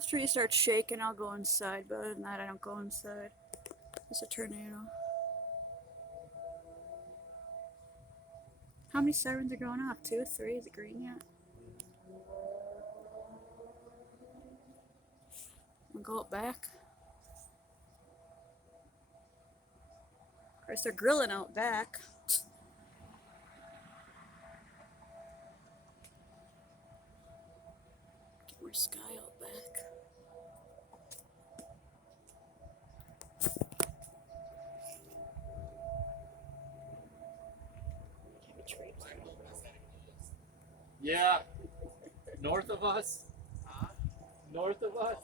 If the tree starts shaking, I'll go inside, but other than that, I don't go inside. It's a tornado. How many sirens are going off? 2, 3? Is it green yet? I'll go out back. Of course, they're grilling out back. Get more sky out back. Yeah. North of us? North of us?